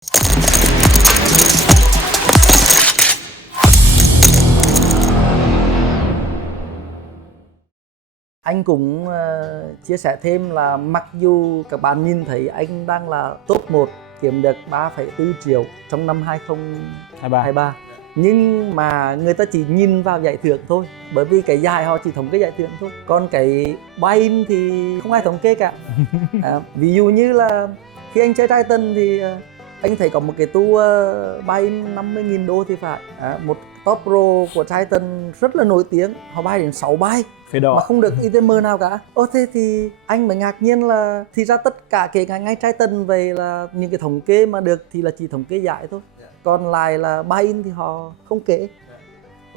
Anh cũng chia sẻ thêm là mặc dù các bạn nhìn thấy anh đang là top 1 kiếm được 3,4 triệu trong năm 2023, nhưng mà người ta chỉ nhìn vào giải thưởng thôi, bởi vì cái giải họ chỉ thống kê giải thưởng thôi, còn cái buy-in thì không ai thống kê cả. Ví dụ như là khi anh chơi Titan thì anh thấy có một cái tour buy-in 50.000 đô thì phải, một top pro của Titan rất là nổi tiếng, họ buy đến 6 buy mà không được ITM nào cả. Thế thì anh mới ngạc nhiên là thì ra tất cả kể cả ngay Titan về là những cái thống kê mà được thì là chỉ thống kê giải thôi, còn lại là buy-in thì họ không kể.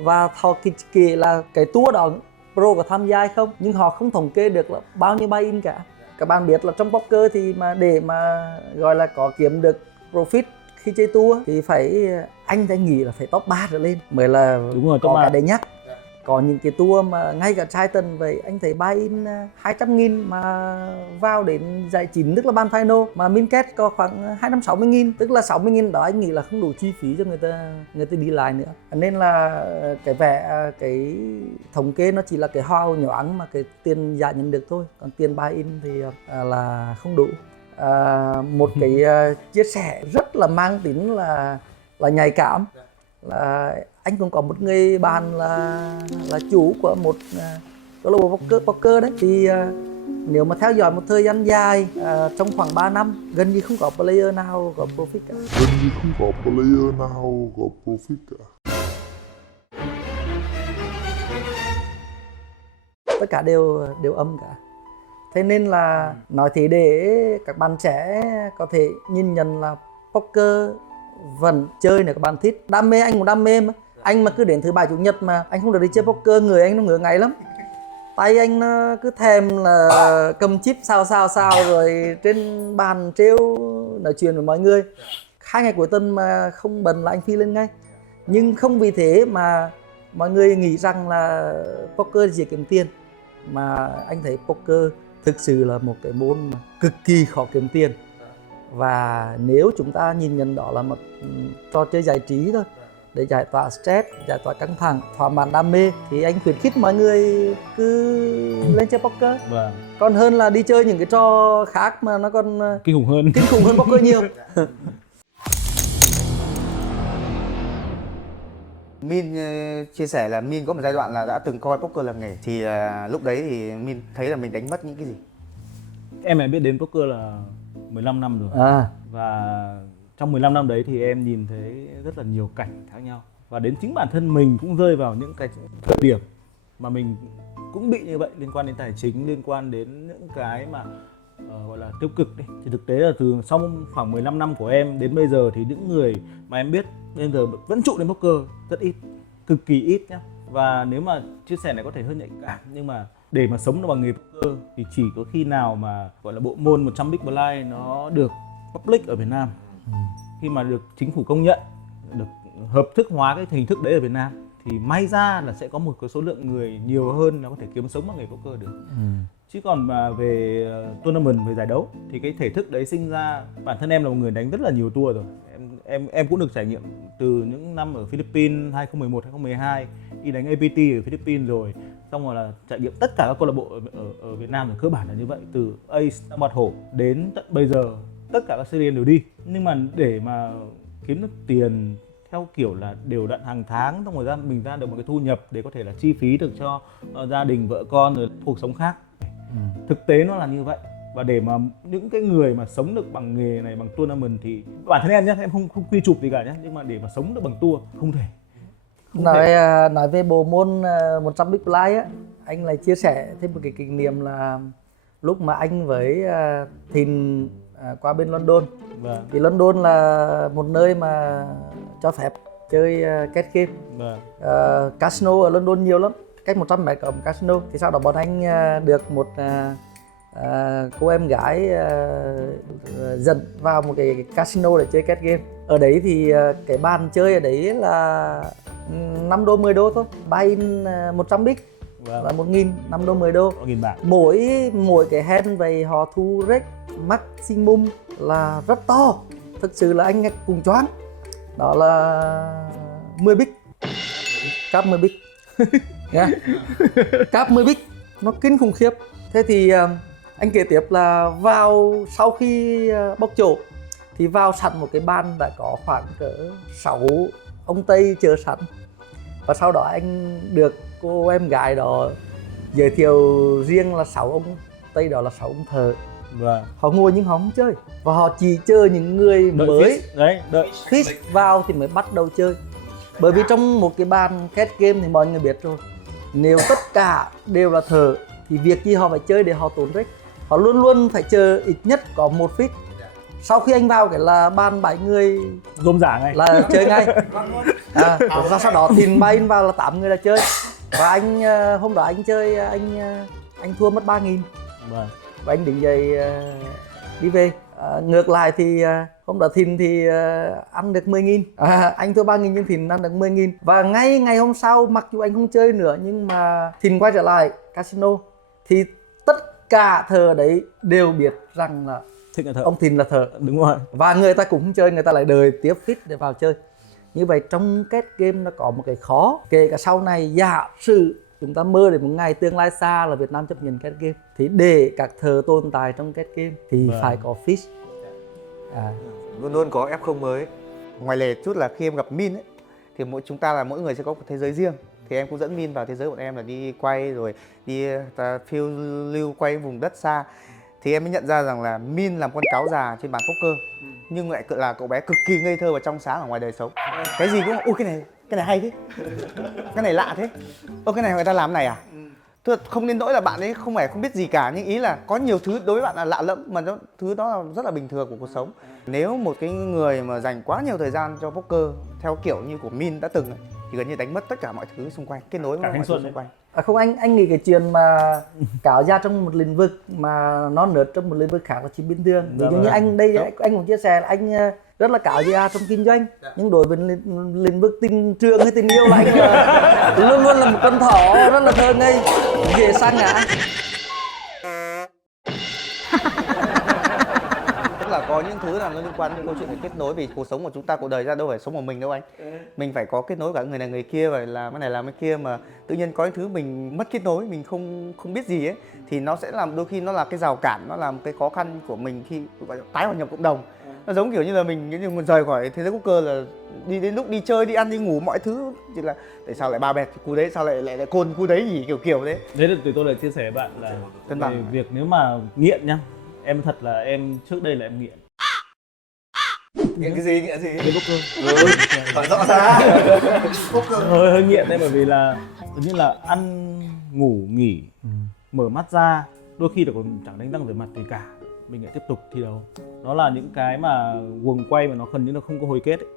Và họ kể là cái tour đó pro có tham gia hay không, nhưng họ không thống kê được là bao nhiêu buy-in cả. Các bạn biết là trong poker thì mà để mà gọi là có kiếm được profit khi chơi tour thì phải, anh nghĩ là phải top 3 trở lên mới là đúng rồi, có cái để nhắc. Có những cái tour mà ngay cả Titan vậy anh thấy buy-in 200.000 mà vào đến giải 9 tức là ban final mà min kết có khoảng 260.000, tức là 60.000 đó anh nghĩ là không đủ chi phí cho người ta đi lại nữa. Nên là cái thống kê nó chỉ là cái hao nhoáng mà cái tiền giải nhận được thôi, còn tiền buy-in thì là không đủ. Một cái chia sẻ rất là mang tính là nhạy cảm là anh cũng có một người bạn là chủ của một câu lạc bộ poker đấy, thì nếu mà theo dõi một thời gian dài trong khoảng 3 năm gần như không có player nào có profit cả. Tất cả đều âm cả. Thế nên là nói thế để các bạn trẻ có thể nhìn nhận là poker vẫn chơi nếu các bạn thích. Đam mê, anh cũng đam mê mà. Anh mà cứ đến thứ bảy chủ nhật mà anh không được đi chơi poker, người anh nó ngứa ngáy lắm. Tay anh nó cứ thèm là cầm chip sao rồi trên bàn trêu nói chuyện với mọi người. 2 ngày cuối tuần mà không bận là anh phi lên ngay. Nhưng không vì thế mà mọi người nghĩ rằng là poker chỉ kiếm tiền, mà anh thấy poker thực sự là một cái môn mà cực kỳ khó kiếm tiền. Và nếu chúng ta nhìn nhận đó là một trò chơi giải trí thôi, để giải tỏa stress, giải tỏa căng thẳng, thỏa mãn đam mê, thì anh khuyến khích mọi người cứ lên chơi poker. Còn hơn là đi chơi những cái trò khác mà nó còn kinh khủng hơn poker nhiều. Min chia sẻ là Min có một giai đoạn là đã từng coi poker làm nghề, thì lúc đấy thì Min thấy là mình đánh mất những cái gì? Em đã biết đến poker là 15 năm rồi. Và trong 15 năm đấy thì em nhìn thấy rất là nhiều cảnh khác nhau. Và đến chính bản thân mình cũng rơi vào những cái thời điểm mà mình cũng bị như vậy, liên quan đến tài chính, liên quan đến những cái mà gọi là tiêu cực đi. Thì thực tế là từ sau khoảng 15 năm của em đến bây giờ thì những người mà em biết bây giờ vẫn trụ đến poker rất ít, cực kỳ ít nhá. Và nếu mà chia sẻ này có thể hơi nhạy cảm, nhưng mà để mà sống được bằng nghề poker thì chỉ có khi nào mà gọi là bộ môn 100 Big Blind nó được public ở Việt Nam, khi mà được chính phủ công nhận, được hợp thức hóa cái hình thức đấy ở Việt Nam, thì may ra là sẽ có một cái số lượng người nhiều hơn nó có thể kiếm sống bằng nghề poker được. Chứ còn mà về tournament, về giải đấu thì cái thể thức đấy sinh ra, bản thân em là một người đánh rất là nhiều tour rồi. Em cũng được trải nghiệm từ những năm ở Philippines 2011, 2012 đi đánh APT ở Philippines rồi, xong rồi là trải nghiệm tất cả các câu lạc bộ ở Việt Nam, thì cơ bản là như vậy, từ Ace, Bạt Hổ đến tận bây giờ tất cả các series đều đi. Nhưng mà để mà kiếm được tiền theo kiểu là đều đặn hàng tháng, xong rồi mình ra được một cái thu nhập để có thể là chi phí được cho gia đình, vợ con, rồi cuộc sống khác. Thực tế nó là như vậy. Và để mà những cái người mà sống được bằng nghề này, bằng tournament, thì bản thân em nhé, em không quy chụp gì cả nhé, nhưng mà để mà sống được bằng tour không thể. Nói về bộ môn 100 Big Blind á, anh lại chia sẻ thêm một cái kỷ niệm là lúc mà anh với Thìn qua bên London. Thì London là một nơi mà cho phép chơi cash game. Casino ở London nhiều lắm, cách 100 mét có một casino. Thì sau đó bọn anh được một cô em gái dẫn vào một cái casino để chơi cash game. Ở đấy thì cái bàn chơi ở đấy là 5 đô 10 đô thôi, buy-in 100 big là 1.000, 5 đô 10 đô. 1.000 bạc. Mỗi cái hand về họ thu rake maximum là rất to. thực sự là anh cùng choáng. Đó là 10 bích, cáp 10 bích. Yeah. Cáp 10 bích nó kinh khủng khiếp. Thế thì anh kể tiếp là vào sau khi bốc chỗ thì vào sẵn một cái ban đã có khoảng cỡ 6 ông Tây chờ sẵn. Và sau đó anh được cô em gái đó giới thiệu riêng là 6 ông Tây, đó là 6 ông thợ. Vâng. Họ ngồi nhưng họ không chơi, và họ chỉ chơi những người Đợi mới fish. Đấy, đợi fish vào thì mới bắt đầu chơi. Bởi vì trong một cái bàn kết game thì mọi người biết rồi, nếu tất cả đều là thợ thì việc gì họ phải chơi để họ tốn rích. Họ luôn luôn phải chờ ít nhất có một fish. Sau khi anh vào cái là ban 7 người rôm giả ngay là chơi ngay. Và sau đó thìn bay vào là 8 người là chơi. Và anh hôm đó anh chơi anh thua mất 3.000. Vâng. Và anh đứng dậy đi về. Ngược lại thì hôm đó thìn thì ăn được 10.000. Anh thua 3.000 nhưng thìn ăn được 10.000. Và ngay ngày hôm sau, mặc dù anh không chơi nữa nhưng mà thìn quay trở lại casino thì tất cả thợ đấy đều biết rằng là Thịnh là thợ. ông Thìn là thợ. Đúng rồi. Và người ta cũng không chơi, người ta lại đợi tiếp fit để vào chơi. Như vậy trong kết game nó có một cái khó. Kể cả sau này giả sử chúng ta mơ đến một ngày tương lai xa là Việt Nam chấp nhận kết game, thì để các thợ tồn tại trong kết game thì phải có fish. Luôn luôn có F0 mới. Ngoài lề chút là khi em gặp Min ấy, thì chúng ta là mỗi người sẽ có một thế giới riêng. Thì em cũng dẫn Min vào thế giới của em là đi quay, rồi đi phiêu lưu quay vùng đất xa. Thì em mới nhận ra rằng là Min là con cáo già trên bàn poker, nhưng lại là cậu bé cực kỳ ngây thơ và trong sáng ở ngoài đời sống. Cái gì cũng ui cái này hay thế, cái này lạ thế, cái này người ta làm này à. Tức là không đến nỗi là bạn ấy không phải không biết gì cả, nhưng ý là có nhiều thứ đối với bạn là lạ lẫm, mà thứ đó là rất là bình thường của cuộc sống. Nếu một cái người mà dành quá nhiều thời gian cho poker theo kiểu như của Min đã từng ấy, thì gần như đánh mất tất cả mọi thứ xung quanh, kết nối với mọi thứ xung quanh. Không, anh nghĩ cái chuyện mà cáo ra trong một lĩnh vực mà nó nớt trong một lĩnh vực khác là chỉ bình thường. Ví dụ như anh đây, anh cũng chia sẻ là anh rất là cáo ra trong kinh doanh, nhưng đối với lĩnh vực tình trường hay tình yêu là anh là luôn luôn là một con thỏ rất là thơ ngây, dễ sa ngã. Là có những thứ là nó liên quan đến câu chuyện về kết nối, vì cuộc sống của chúng ta, cuộc đời ra đâu phải sống một mình đâu anh. Mình phải có kết nối cả người này người kia, và làm cái này làm cái kia, mà tự nhiên có những thứ mình mất kết nối, mình không biết gì ấy, thì nó sẽ làm, đôi khi nó là cái rào cản, nó làm cái khó khăn của mình khi tái hòa nhập cộng đồng. Nó giống kiểu như là mình rời khỏi thế giới poker là đi đến lúc đi chơi, đi ăn, đi ngủ, mọi thứ chỉ là tại sao lại ba bẹt cú đấy, sao lại côn cú đấy gì, kiểu đấy. Đấy là tụi tôi lại chia sẻ với bạn là cân bằng việc nếu mà nghiện nhá, em thật là em trước đây là em nghiện. Nghiện cái gì? Nghiện gì? Nghiện poker. Hỏi rõ ra. hơi nghiện đấy, bởi vì là như là ăn ngủ nghỉ, mở mắt ra đôi khi là còn chẳng đánh răng rửa mặt gì cả, mình lại tiếp tục thi đấu. Nó là những cái mà guồng quay mà nó gần như nó không có hồi kết ấy.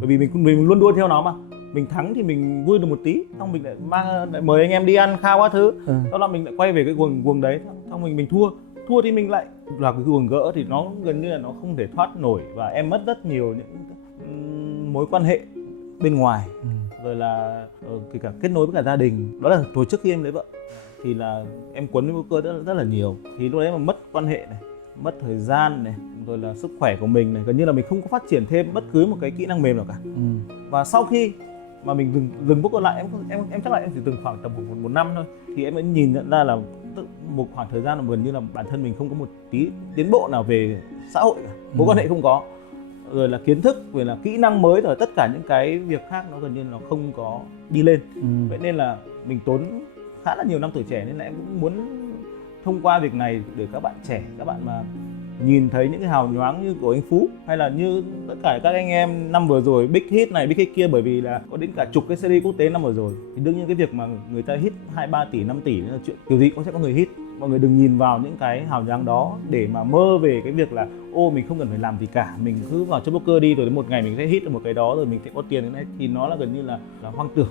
Bởi vì mình luôn đua theo nó mà. Mình thắng thì mình vui được một tí, xong mình lại mời anh em đi ăn khao quá thứ. Đó là mình lại quay về cái guồng đấy, xong mình thua thì mình lại là cái guồng gỡ, thì nó gần như là nó không thể thoát nổi, và em mất rất nhiều những mối quan hệ bên ngoài, rồi là kể cả kết nối với cả gia đình. Đó là hồi trước khi em lấy vợ thì là em quấn với poker rất là nhiều, thì lúc đấy mà mất quan hệ này, mất thời gian này, rồi là sức khỏe của mình này, gần như là mình không có phát triển thêm bất cứ một cái kỹ năng mềm nào cả. Và sau khi mà mình dừng poker lại, em chắc là em chỉ dừng khoảng tầm một năm thôi, thì em mới nhìn nhận ra là một khoảng thời gian là gần như là bản thân mình không có một tí tiến bộ nào về xã hội cả, mối quan hệ không có, rồi là kiến thức, rồi là kỹ năng mới, rồi tất cả những cái việc khác nó gần như nó không có đi lên. Vậy nên là mình tốn khá là nhiều năm tuổi trẻ, nên là em cũng muốn thông qua việc này để các bạn trẻ, các bạn mà nhìn thấy những cái hào nhoáng như của anh Phú, hay là như tất cả các anh em năm vừa rồi big hit này big hit kia, bởi vì là có đến cả chục cái series quốc tế năm vừa rồi, thì đương nhiên cái việc mà người ta hit 2-3 tỷ 5 tỷ là chuyện kiểu gì cũng sẽ có người hit. Mọi người đừng nhìn vào những cái hào nhoáng đó để mà mơ về cái việc là mình không cần phải làm gì cả, mình cứ vào chơi poker đi, rồi đến một ngày mình sẽ hit được một cái đó, rồi mình sẽ có tiền cái này, thì nó là gần như là hoang tưởng.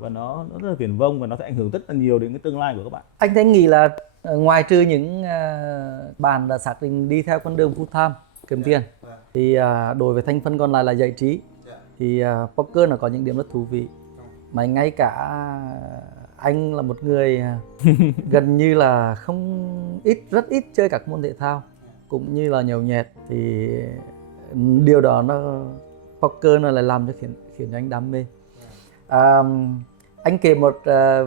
Và nó rất là viển vông, và nó sẽ ảnh hưởng rất là nhiều đến cái tương lai của các bạn. Anh thấy nghĩ là ngoài trừ những bạn đã xác định đi theo con đường full time kiếm tiền, thì đối với thành phần còn lại là giải trí, thì poker nó có những điểm rất thú vị, mà ngay cả anh là một người gần như là rất ít chơi các môn thể thao cũng như là nhậu nhẹt, thì điều đó poker nó lại làm cho khiến cho anh đam mê. Anh kể một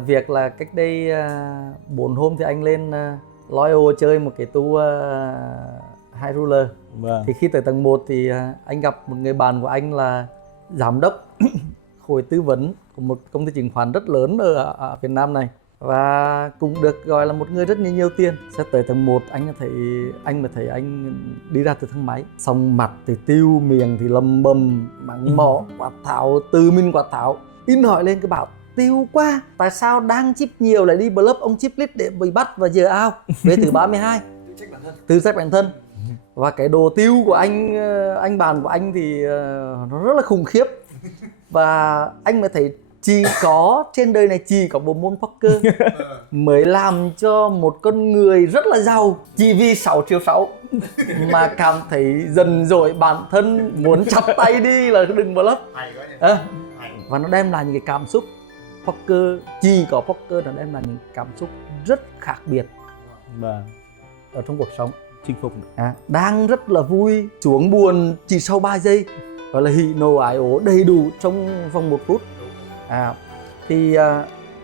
việc là cách đây 4 hôm thì anh lên Loyal chơi một cái tour high roller. Thì khi tới tầng 1 thì anh gặp một người bạn của anh là giám đốc khối tư vấn của một công ty chứng khoán rất lớn ở Việt Nam này, và cũng được gọi là một người rất nhiều tiền. Sẽ tới tầng 1 anh mới thấy anh đi ra từ thang máy, xong mặt thì tiêu, miệng thì lầm bầm, mắng mỏ, quạt tháo, từ mình quạt tháo. In hỏi lên cái bảo tiêu quá, tại sao đang chip nhiều lại đi bluff ông chip lít để bị bắt và giờ out về từ 32. Tự trách bản thân. Và cái đồ tiêu của anh bạn của anh thì nó rất là khủng khiếp. Và anh mới thấy chỉ có trên đời này chỉ có bộ môn poker mới làm cho một con người rất là giàu chỉ vì 6,6 triệu mà cảm thấy dần dỗi bản thân muốn chặt tay đi là đừng bluff. Và nó đem lại những cái cảm xúc poker, chỉ có poker nó đem lại những cảm xúc rất khác biệt ở trong cuộc sống. Chinh phục. Đang rất là vui, xuống buồn chỉ sau 3 giây, gọi là hỉ nộ ái ố đầy đủ trong vòng 1 phút. Thì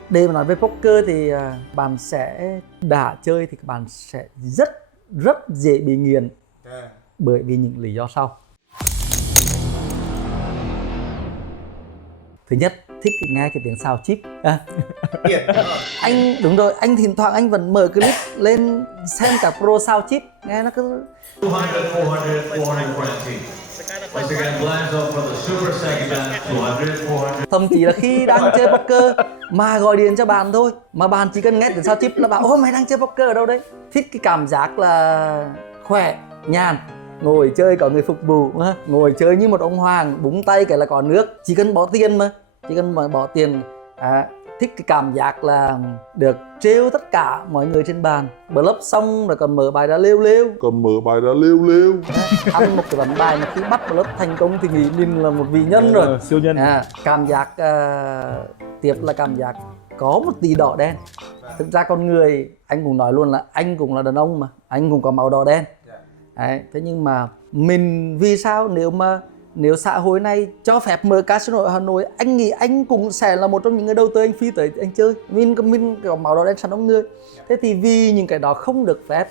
để mà nói về poker thì bạn sẽ đã chơi thì bạn sẽ rất dễ bị nghiện bởi vì những lý do sau. Thứ nhất, thích thì nghe cái tiếng xào chip. Anh đúng rồi, anh thỉnh thoảng anh vẫn mở clip lên xem cả pro xào chip, nghe nó cứ 200, 400, 420. Once again, Blanzo for the super segment, 200, 400. thậm chí là khi đang chơi poker mà gọi điện cho bạn thôi, mà bạn chỉ cần nghe tiếng xào chip là bảo ô mày đang chơi poker ở đâu đấy. Thích cái cảm giác là khỏe, nhàn, ngồi chơi có người phục vụ, ngồi chơi như một ông hoàng, búng tay cái là có nước, chỉ cần bỏ tiền mà, chỉ cần bỏ tiền. Thích cái cảm giác là được trêu tất cả mọi người trên bàn, bluff xong rồi còn mở bài ra lêu lêu, ăn một cái ván bài mà khi bắt bluff thành công thì nghĩ mình là một vị nhân rồi, siêu nhân. Cảm giác tiếp là cảm giác có một tí đỏ đen. Thực ra con người, anh cũng nói luôn là anh cũng là đàn ông mà, anh cũng có màu đỏ đen. Đấy, thế nhưng mà mình vì sao nếu xã hội này cho phép mở casino ở Hà Nội, anh nghĩ anh cũng sẽ là một trong những người đầu tư anh phi tới anh chơi. Mình có màu đỏ đen sẵn trong người. Thế thì vì những cái đó không được phép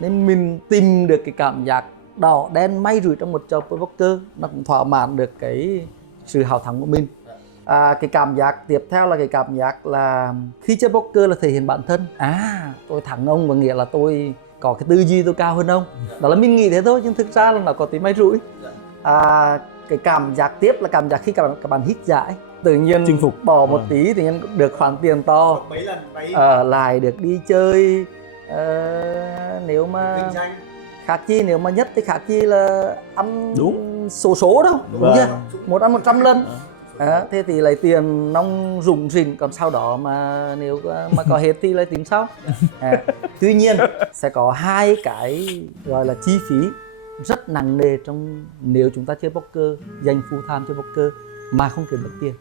nên mình tìm được cái cảm giác đỏ đen may rủi trong một trò poker, nó cũng thỏa mãn được cái sự hào thắng của mình. Cái cảm giác tiếp theo là cái cảm giác là khi chơi poker là thể hiện bản thân. Tôi thắng ông và nghĩa là tôi có cái tư duy tôi cao hơn ông. Đó là mình nghĩ thế thôi, nhưng thực ra là nó có tí may rủi. Cái cảm giác tiếp là cảm giác khi các bạn hít giải, tự nhiên chinh phục, bỏ một tí thì được khoản tiền to, lại được đi chơi. Nếu mà khác chi, nếu mà nhất thì khác chi là ăn số đâu, đúng chưa? Một ăn 100 lần. Thế thì lấy tiền nông rủng rỉnh, còn sau đó mà nếu mà có hết thì lấy tính sau. Tuy nhiên sẽ có hai cái gọi là chi phí rất nặng nề trong nếu chúng ta chơi poker, dành full time chơi poker mà không kiếm được tiền.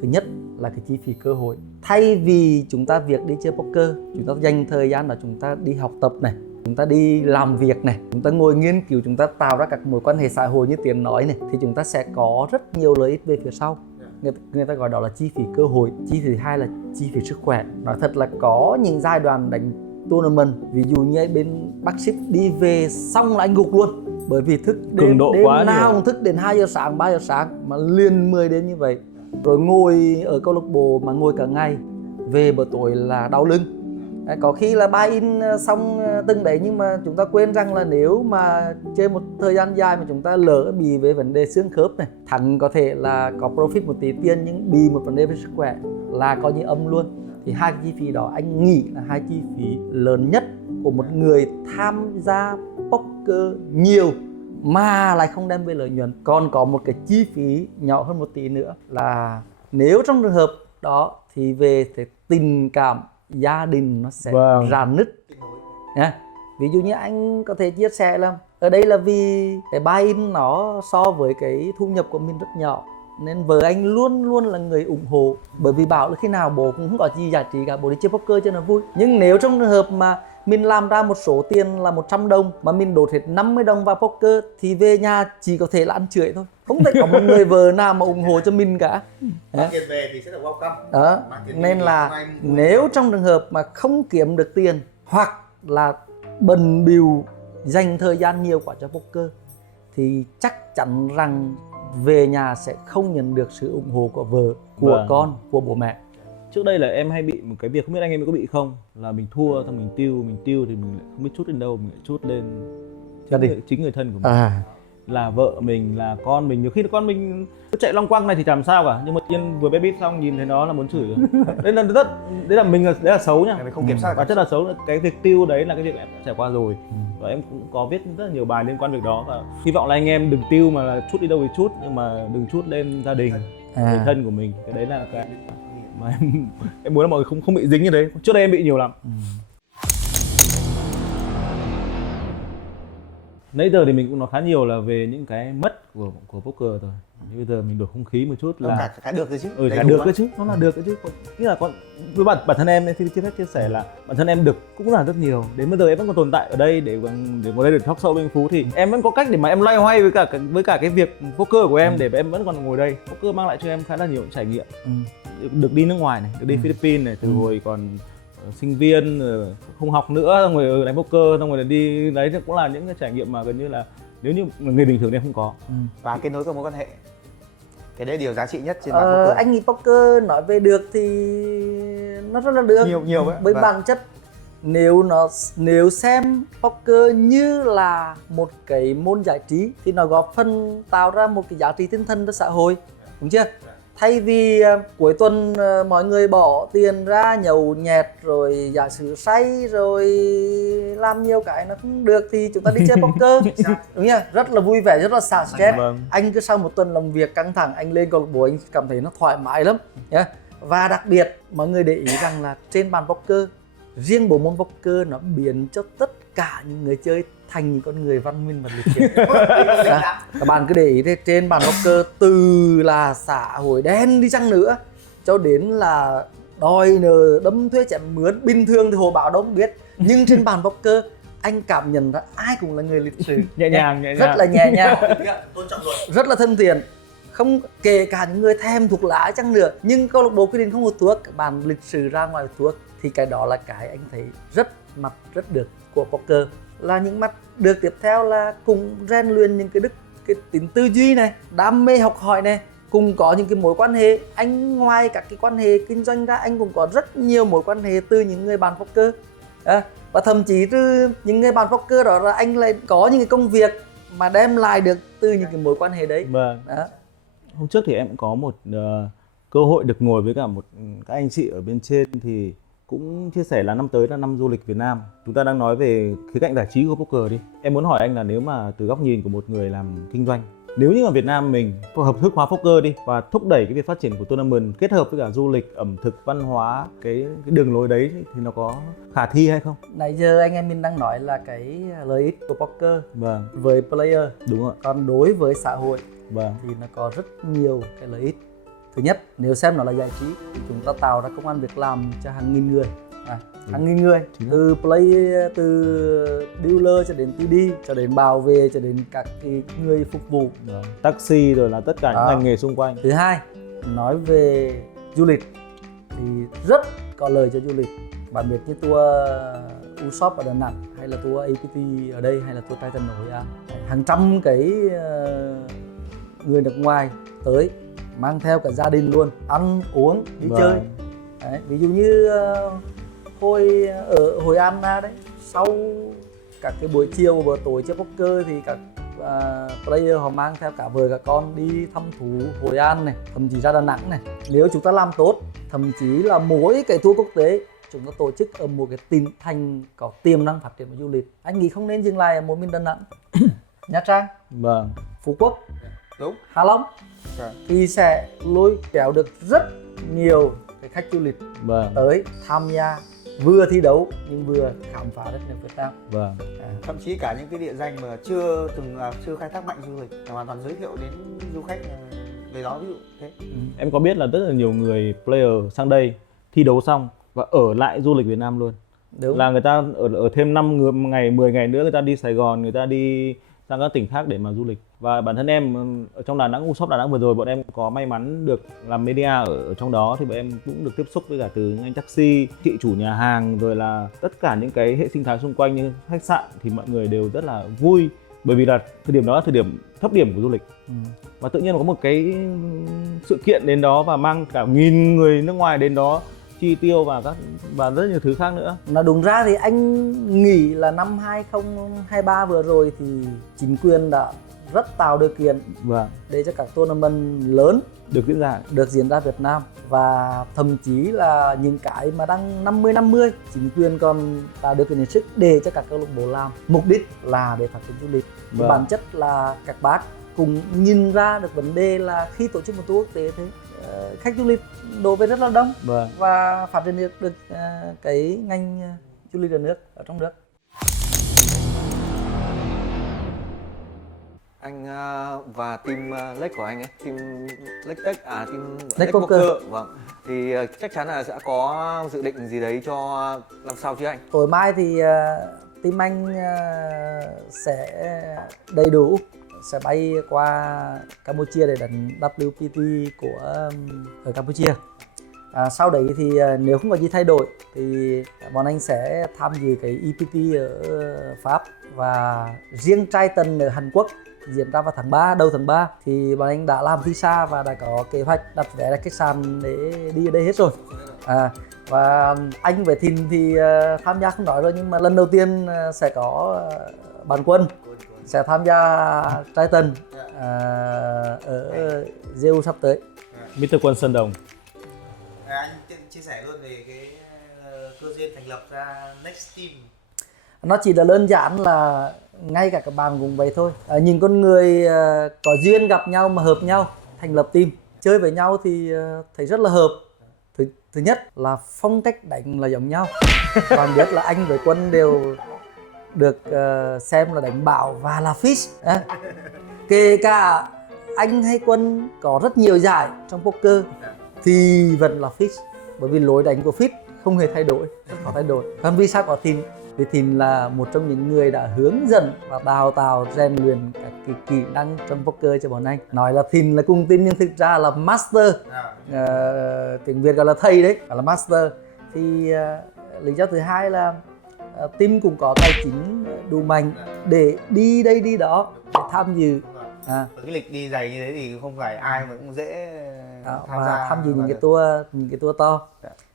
Thứ nhất là cái chi phí cơ hội. Thay vì chúng ta việc đi chơi poker, chúng ta dành thời gian là chúng ta đi học tập này, chúng ta đi làm việc này, chúng ta ngồi nghiên cứu, chúng ta tạo ra các mối quan hệ xã hội như Tiến nói này, thì chúng ta sẽ có rất nhiều lợi ích về phía sau. Người ta gọi đó là chi phí cơ hội. Chi phí thứ hai là chi phí sức khỏe. Nói thật là có những giai đoạn đánh tournament, ví dụ như bên Bắc Ship đi về xong là anh gục luôn, bởi vì thức đêm nào cũng thức đến 2 giờ sáng, 3 giờ sáng mà liền 10 đến như vậy. Rồi ngồi ở câu lạc bộ mà ngồi cả ngày, về bữa tối là đau lưng. Có khi là buy in xong từng đấy, nhưng mà chúng ta quên rằng là nếu mà chơi một thời gian dài mà chúng ta lỡ bị về vấn đề xương khớp này, thắng có thể là có profit một tí tiền nhưng bị một vấn đề về sức khỏe là coi như âm luôn. Thì hai cái chi phí đó anh nghĩ là hai chi phí lớn nhất của một người tham gia poker nhiều mà lại không đem về lợi nhuận. Còn có một cái chi phí nhỏ hơn một tí nữa là nếu trong trường hợp đó thì về thì tình cảm gia đình nó sẽ rạn nứt. Ví dụ như anh có thể chia sẻ là ở đây là vì cái buy-in nó so với cái thu nhập của mình rất nhỏ, nên vợ anh luôn luôn là người ủng hộ, bởi vì bảo là khi nào bố cũng không có gì giá trị cả, bố đi chơi poker cho nó vui. Nhưng nếu trong trường hợp mà mình làm ra một số tiền là 100 đồng mà mình đổ hết 50 đồng vào poker thì về nhà chỉ có thể là ăn chửi thôi, không thể có một người vợ nào mà ủng hộ cho mình cả. Mang tiền về thì sẽ được welcome. Đó, nên là nếu trong trường hợp mà không kiếm được tiền hoặc là bận bịu dành thời gian nhiều quá cho poker thì chắc chắn rằng về nhà sẽ không nhận được sự ủng hộ của vợ, của con, của bố mẹ. Trước đây là em hay bị một cái việc, không biết anh em có bị không, là mình thua xong mình tiêu thì mình lại không biết trút đến đâu, mình lại trút lên chính người thân của mình. Là vợ mình, là con mình. Nhiều khi là con mình cứ chạy long quăng này thì chẳng sao cả, nhưng mà tiên vừa bé bít xong nhìn thấy nó là muốn chửi rồi. Đấy là xấu nhá, mình không kiểm soát. Và rất là xấu. Cái việc tiêu đấy là cái việc em đã trải qua rồi, và em cũng có viết rất là nhiều bài liên quan việc đó, và hy vọng là anh em đừng tiêu mà là trút đi đâu thì trút, nhưng mà đừng trút lên gia đình, người thân của mình. Cái đấy là cái mà em muốn là mọi người không bị dính như đấy. Trước đây em bị nhiều lắm. Nãy giờ thì mình cũng nói khá nhiều là về những cái mất của poker rồi. Nhưng bây giờ mình đổi không khí một chút là cả được rồi chứ. Cả được cái chứ, nó là được cái chứ. Nghĩa là với bản thân em thì chia sẻ là bản thân em được cũng là rất nhiều. Đến bây giờ em vẫn còn tồn tại ở đây để ngồi đây để talk show với anh Phú, thì em vẫn có cách để mà em loay hoay với cả cái việc poker của em, để em vẫn còn ngồi đây. Poker mang lại cho em khá là nhiều trải nghiệm. Được đi nước ngoài này, được đi Philippines này, từ hồi còn sinh viên không học nữa, xong rồi đánh poker, xong rồi đi đấy, cũng là những cái trải nghiệm mà gần như là nếu như người bình thường em không có. Và kết nối các mối quan hệ, cái đấy điều giá trị nhất trên bàn poker. Anh nghĩ poker nói về được thì nó rất là được, nhiều với bản chất nếu xem poker như là một cái môn giải trí thì nó góp phần tạo ra một cái giá trị tinh thần cho xã hội, đúng chưa? Thay vì cuối tuần mọi người bỏ tiền ra nhậu nhẹt rồi giả sử say rồi làm nhiều cái nó không được thì chúng ta đi chơi poker, đúng chưa? Rất là vui vẻ, rất là xả stress. Anh cứ sau một tuần làm việc căng thẳng, anh lên câu lạc bộ anh cảm thấy nó thoải mái lắm nhé. Và đặc biệt mọi người để ý rằng là trên bàn poker, riêng bộ môn poker nó biến cho tất cả những người chơi thành những con người văn minh và lịch thiệp. Các bạn cứ để ý thế, trên bàn poker từ là xã hội đen đi chăng nữa cho đến là đòi nợ, đâm thuê, chém mướn, bình thường thì hồ báo đâu không biết, nhưng trên bàn poker anh cảm nhận ra ai cũng là người lịch sự, nhẹ nhàng, rất là nhẹ nhàng, rất là thân thiện. Không, kể cả những người thèm thuốc lá chăng nữa, nhưng câu lạc bộ quy định không hút thuốc, các bạn lịch sự ra ngoài thuốc, thì cái đó là cái anh thấy rất được của poker. Là những mặt được tiếp theo là cùng rèn luyện những cái tính tư duy này, đam mê học hỏi này, cùng có những cái mối quan hệ. Anh ngoài các cái quan hệ kinh doanh ra, anh cũng có rất nhiều mối quan hệ từ những người bạn poker. Và thậm chí từ những người bạn poker đó là anh lại có những cái công việc mà đem lại được từ những cái mối quan hệ đấy. Vâng. Hôm trước thì em cũng có một cơ hội được ngồi với cả các anh chị ở bên trên, thì cũng chia sẻ là năm tới là năm du lịch Việt Nam. Chúng ta đang nói về khía cạnh giải trí của poker đi. Em muốn hỏi anh là nếu mà từ góc nhìn của một người làm kinh doanh, nếu như ở Việt Nam mình hợp thức hóa poker đi và thúc đẩy cái việc phát triển của tournament kết hợp với cả du lịch, ẩm thực, văn hóa, cái đường lối đấy thì nó có khả thi hay không? Nãy giờ anh em mình đang nói là cái lợi ích của poker với player, đúng rồi. Còn đối với xã hội thì nó có rất nhiều cái lợi ích. Thứ nhất, nếu xem nó là giải trí, chúng ta tạo ra công ăn việc làm cho hàng nghìn người. Hàng nghìn người, từ player, từ dealer cho đến TD, cho đến bảo vệ, cho đến các cái người phục vụ, taxi, rồi là tất cả những ngành nghề xung quanh. Thứ hai, nói về du lịch thì rất có lợi cho du lịch. Bạn biết như tour U-Shop ở Đà Nẵng, hay là tour APT ở đây, hay là tour Titan ở Hội An, hàng trăm cái người nước ngoài tới mang theo cả gia đình luôn, ăn uống đi chơi. Đấy, ví dụ như hồi ở Hội An ra đấy, sau các cái buổi chiều buổi tối chơi poker thì các player họ mang theo cả vợ cả con đi thăm thú Hội An này, thậm chí ra Đà Nẵng này. Nếu chúng ta làm tốt, thậm chí là mỗi cái tour quốc tế chúng ta tổ chức ở một cái tỉnh thành có tiềm năng phát triển về du lịch, anh nghĩ không nên dừng lại ở một mình Đà Nẵng. Nha Trang, Phú Quốc, đúng, Hạ Long, thì sẽ lôi kéo được rất nhiều cái khách du lịch tới tham gia, vừa thi đấu nhưng vừa khám phá đất nước Việt Nam. Thậm chí cả những cái địa danh mà chưa khai thác mạnh du lịch là hoàn toàn giới thiệu đến du khách về đó, ví dụ thế. Em có biết là rất là nhiều người player sang đây thi đấu xong và ở lại du lịch Việt Nam luôn. Đúng. Là người ta ở thêm 5 ngày 10 ngày nữa người ta đi Sài Gòn, người ta đi sang các tỉnh khác để mà du lịch. Và bản thân em ở trong Đà Nẵng, shop Đà Nẵng vừa rồi bọn em có may mắn được làm media ở trong đó, thì bọn em cũng được tiếp xúc với cả từ anh taxi, chị chủ nhà hàng, rồi là tất cả những cái hệ sinh thái xung quanh như khách sạn, thì mọi người đều rất là vui, bởi vì là thời điểm đó là thời điểm thấp điểm của du lịch. Và tự nhiên có một cái sự kiện đến đó và mang cả 1000 người nước ngoài đến đó chi tiêu và rất nhiều thứ khác nữa. Nói đúng ra thì anh nghĩ là năm 2023 vừa rồi thì chính quyền đã rất tạo điều kiện để cho các tournament lớn được diễn ra Việt Nam, và thậm chí là những cái mà đang 50-50 chính quyền còn tạo điều kiện hết sức để cho các câu lạc bộ làm, mục đích là để phát triển du lịch. Bản chất là các bác cũng nhìn ra được vấn đề là khi tổ chức một tour quốc tế thế khách du lịch đổ về rất là đông và phát triển được cái ngành du lịch ở trong nước. Anh và team Lake của anh ấy, team Lake Tech, team Lake Poker. Vâng. Thì chắc chắn là sẽ có dự định gì đấy cho năm sau chứ anh? Tối mai thì team anh sẽ đầy đủ, sẽ bay qua Campuchia để đánh WPT ở Campuchia. Sau đấy thì nếu không có gì thay đổi thì bọn anh sẽ tham dự cái EPT ở Pháp, và riêng Triton ở Hàn Quốc diễn ra vào đầu tháng 3 thì bọn anh đã làm visa và đã có kế hoạch đặt vé ra khách sạn để đi ở đây hết rồi. Và anh với Thìn thì tham gia không nói rồi, nhưng mà lần đầu tiên sẽ có bạn Quân sẽ tham gia Triton ở Jeju sắp tới. Mr. Quân Sơn Đồng. Anh chia sẻ luôn về cái cơ duyên thành lập ra Next Team. Nó chỉ là đơn giản là ngay cả các bạn cũng vậy thôi. Những con người có duyên gặp nhau mà hợp nhau thành lập team, chơi với nhau thì thấy rất là hợp. Thứ nhất là phong cách đánh là giống nhau. Bạn biết là anh với Quân đều được xem là đánh bảo và là fish. Kể cả anh hay Quân có rất nhiều giải trong poker thì vẫn là fish, bởi vì lối đánh của fish không hề thay đổi, rất khó thay đổi. Còn vì sao có Thìn? Vì Thìn là một trong những người đã hướng dẫn và đào tạo rèn luyện các kỹ năng trong poker cho bọn anh. Nói là Thìn là cùng team nhưng thực ra là master, tiếng Việt gọi là thầy đấy, gọi là master. Thì lý do thứ hai là team cũng có tài chính đủ mạnh để đi đây đi đó để tham dự. Cái lịch đi dày như thế thì không phải ai mà cũng dễ tham dự những cái tour to.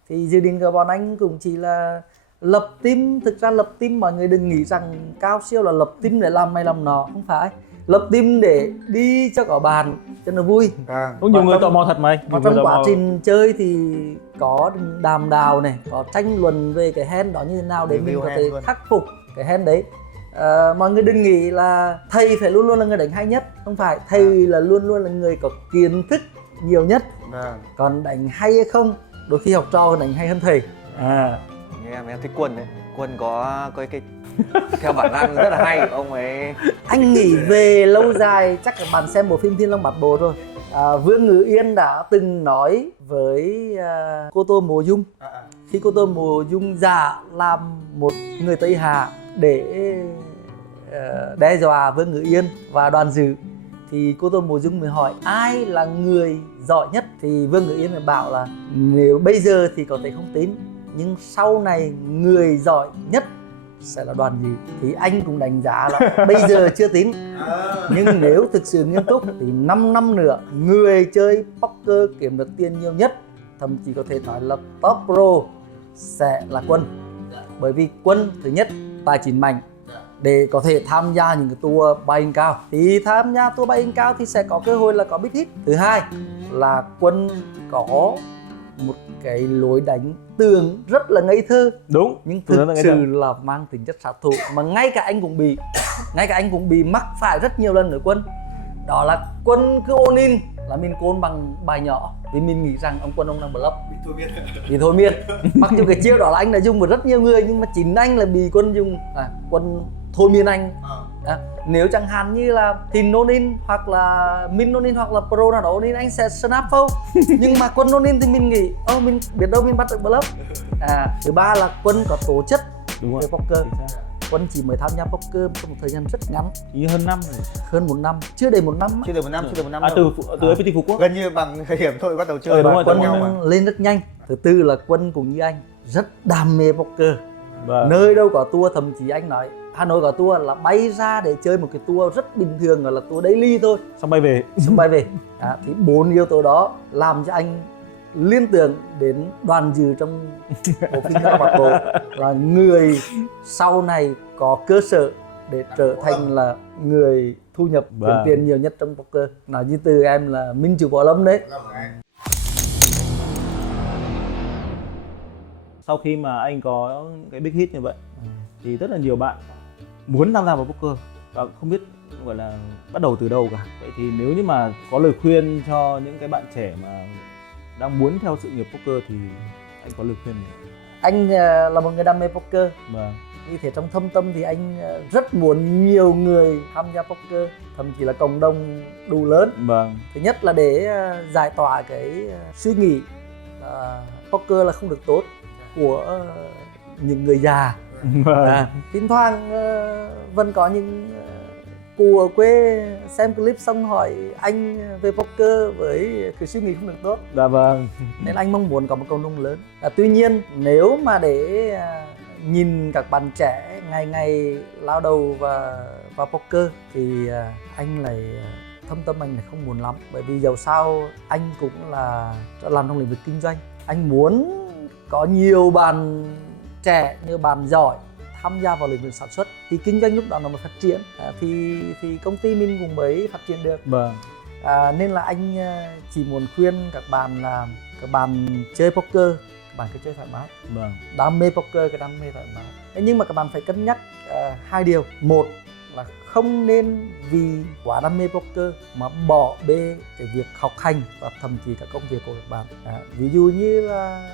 Thì dự định của bọn anh cũng chỉ là lập team. Thực ra lập team mọi người đừng nghĩ rằng cao siêu là lập team để làm này làm nọ, không phải. Lập team để đi cho có bàn cho nó vui. Cũng nhiều người tò mò thật mà anh. Và trong quá trình chơi thì có đàm đào này, có tranh luận về cái hand đó như thế nào để mình có thể khắc phục cái hand đấy. Mọi người đừng nghĩ là thầy phải luôn luôn là người đánh hay nhất, không phải. Thầy là luôn luôn là người có kiến thức nhiều nhất. Còn đánh hay hay không, đôi khi học trò đánh hay hơn thầy. Em thích Quân đấy. Quân có cái theo bản năng rất là hay ông ấy. Anh nghĩ về lâu dài chắc các bạn xem bộ phim Thiên Long Bát Bộ rồi. Vương Ngữ Yên đã từng nói với cô Tô Mộ Dung, khi cô Tô Mộ Dung giả làm một người Tây Hà để đe dọa Vương Ngữ Yên và Đoàn Dự, thì cô Tô Mộ Dung mới hỏi ai là người giỏi nhất, thì Vương Ngữ Yên mới bảo là nếu bây giờ thì có thể không tin, nhưng sau này người giỏi nhất sẽ là Đoàn Dự. Thì anh cũng đánh giá là bây giờ chưa tin, nhưng nếu thực sự nghiêm túc thì 5 năm nữa người chơi poker kiếm được tiền nhiều nhất, thậm chí có thể nói là top pro, sẽ là Quân. Bởi vì Quân thứ nhất tài chính mạnh để có thể tham gia những cái tour buy-in cao, thì tham gia tour buy-in cao thì sẽ có cơ hội là có big hit. Thứ hai là Quân có một cái lối đánh tưởng rất là ngây thơ, đúng, nhưng thực sự là mang tính chất sát thủ, mà ngay cả anh cũng bị mắc phải rất nhiều lần ở Quân. Đó là Quân cứ ôn in là mình côn bằng bài nhỏ, vì mình nghĩ rằng ông Quân ông đang bluff, bị thôi miên. Mặc dù cái chiêu đó là anh đã dùng với rất nhiều người, nhưng mà chính anh là bị Quân dùng, Quân thôi miên anh. Nếu chẳng hạn như là Thìn non in hoặc là Min non in hoặc là Pro nào đó non in, anh sẽ snap fold. Nhưng mà Quân non in thì mình nghĩ mình biết đâu mình bắt được bluff. Thứ ba là Quân có tố chất Đúng rồi. về poker. Chính xác. Quân chỉ mới tham gia poker trong một thời gian rất ngắn, Như hơn năm rồi. hơn 1 năm, chưa đầy 1 năm. Chưa được một năm Từ đâu. FPT Phú Quốc. Gần như bằng thời điểm thôi bắt đầu chơi. Đúng rồi, Quân nhau mà. lên rất nhanh. Thứ tư là Quân cũng như anh rất đam mê poker. Vâng. Nơi đâu có tour, thậm chí anh nói Hà Nội có tour là bay ra để chơi một cái tour rất bình thường, gọi là tour daily thôi, Xong bay về. xong bay về. Thì 4 yếu tố đó làm cho anh liên tưởng đến Đoàn Dự trong bộ phim Ngọc Bạc Bộ, là người sau này có cơ sở để trở thành là người thu nhập kiếm Vâng. tiền nhiều nhất trong poker. Nói như từ em là Minh Chủ Võ Lâm đấy. Sau khi mà anh có cái big hit như vậy thì rất là nhiều bạn muốn tham gia vào poker và không biết gọi là bắt đầu từ đâu cả. Vậy thì nếu như mà có lời khuyên cho những cái bạn trẻ mà đang muốn theo sự nghiệp poker thì anh có lời khuyên gì? Anh là một người đam mê poker, Vâng. vì thế trong thâm tâm thì anh rất muốn nhiều người tham gia poker, thậm chí là cộng đồng đủ lớn. Vâng. Thứ nhất là để giải tỏa cái suy nghĩ poker là không được tốt của những người già. Vâng. Thỉnh thoảng vẫn có những cụ ở quê xem clip xong hỏi anh về poker với cái suy nghĩ không được tốt, Dạ vâng. nên anh mong muốn có một cộng đồng lớn. Tuy nhiên nếu mà để nhìn các bạn trẻ ngày ngày lao đầu vào poker thì anh lại thâm tâm anh lại không muốn lắm, bởi vì dầu sao anh cũng là làm trong lĩnh vực kinh doanh. Anh muốn có nhiều bạn trẻ như bạn giỏi tham gia vào lĩnh vực sản xuất thì kinh doanh lúc đó nó mới phát triển, thì công ty mình cũng mới phát triển được. Vâng. Nên là anh chỉ muốn khuyên các bạn là các bạn chơi poker, các bạn cứ chơi thoải mái. Vâng. Đam mê poker, cái đam mê thoải mái. Thế nhưng mà các bạn phải cân nhắc hai điều. Một là không nên vì quá đam mê poker mà bỏ bê cái việc học hành và thậm chí cả công việc của các bạn. Ví dụ như là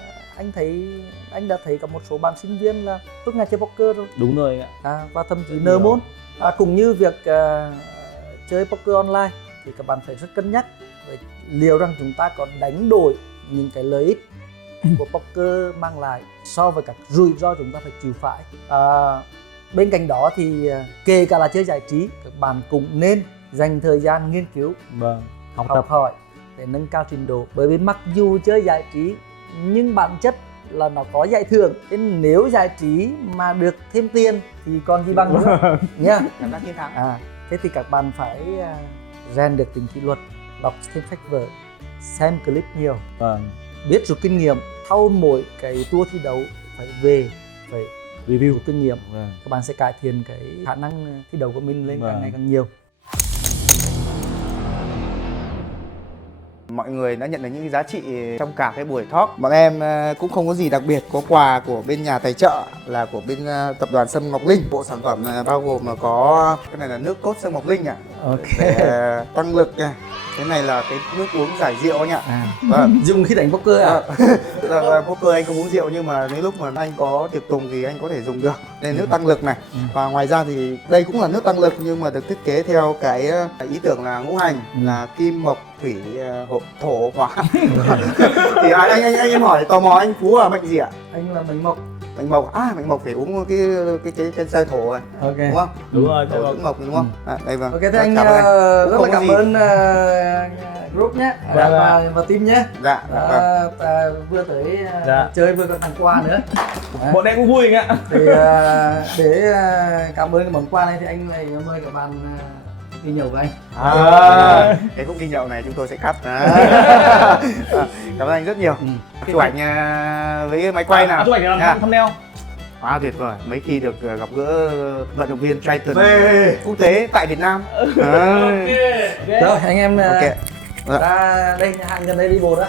anh đã thấy có một số bạn sinh viên là tốt ngày chơi poker rồi. Đúng rồi ạ. Và thậm chí nợ môn. Cũng như việc chơi poker online thì các bạn phải rất cân nhắc liệu rằng chúng ta có đánh đổi những cái lợi ích của poker mang lại so với các rủi ro chúng ta phải chịu phải. Bên cạnh đó thì kể cả là chơi giải trí, các bạn cũng nên dành thời gian nghiên cứu, Vâng. học hỏi để nâng cao trình độ. Bởi vì mặc dù chơi giải trí nhưng bản chất là nó có giải thưởng, nên nếu giải trí mà được thêm tiền thì còn gì bằng nữa nha. Cảm giác chiến thắng. Thế thì các bạn phải rèn được tính kỷ luật, đọc thêm sách vở, xem clip nhiều, Vâng. biết rút kinh nghiệm. Sau mỗi cái tour thi đấu phải về phải Review rút kinh nghiệm. Vâng. Các bạn sẽ cải thiện cái khả năng thi đấu của mình lên Vâng. càng ngày càng nhiều. Mọi người đã nhận được những cái giá trị trong cả cái buổi talk. Bọn em cũng không có gì đặc biệt, có quà của bên nhà tài trợ là của bên tập đoàn Sâm Ngọc Linh. Bộ sản phẩm bao gồm mà có cái này là nước cốt Sâm Ngọc Linh ạ. Để tăng lực nha. Cái này là cái nước uống giải rượu anh ạ. Vâng. Dùng khi đánh poker Poker anh không uống rượu nhưng mà đến lúc mà anh có tiệc tùng thì anh có thể dùng được. Đây là nước tăng lực này. Và ngoài ra thì đây cũng là nước tăng lực nhưng mà được thiết kế theo cái ý tưởng là ngũ hành là kim mộc thủy thổ hỏa. Thì anh em hỏi tò mò anh Phú là mệnh gì ạ? Anh là mệnh mộc. Mệnh mộc. Mệnh mộc phải uống cái chai thổ này. Ok. Đúng không? Đúng rồi. Thổ dưỡng mộc đúng không? Đây vâng. Ok, thế anh Cảm ơn anh. rất là cảm ơn group nhé và team nhé. Dạ. Vừa tới Dạ. chơi vừa còn tặng quà nữa. Bọn em cũng vui anh ạ. Thì để cảm ơn cái món quà này thì anh lại mời các bạn đi nhậu với anh. Cái khúc đi nhậu này chúng tôi sẽ cắt. Cảm ơn anh rất nhiều. Chụp ảnh với máy quay nào. Chụp ảnh làm thumbnail. Quá tuyệt vời, mấy khi được gặp gỡ vận động viên Triton quốc tế tại Việt Nam. Rồi anh em Ok. ra đây nhà hàng gần đây đi bộ đó.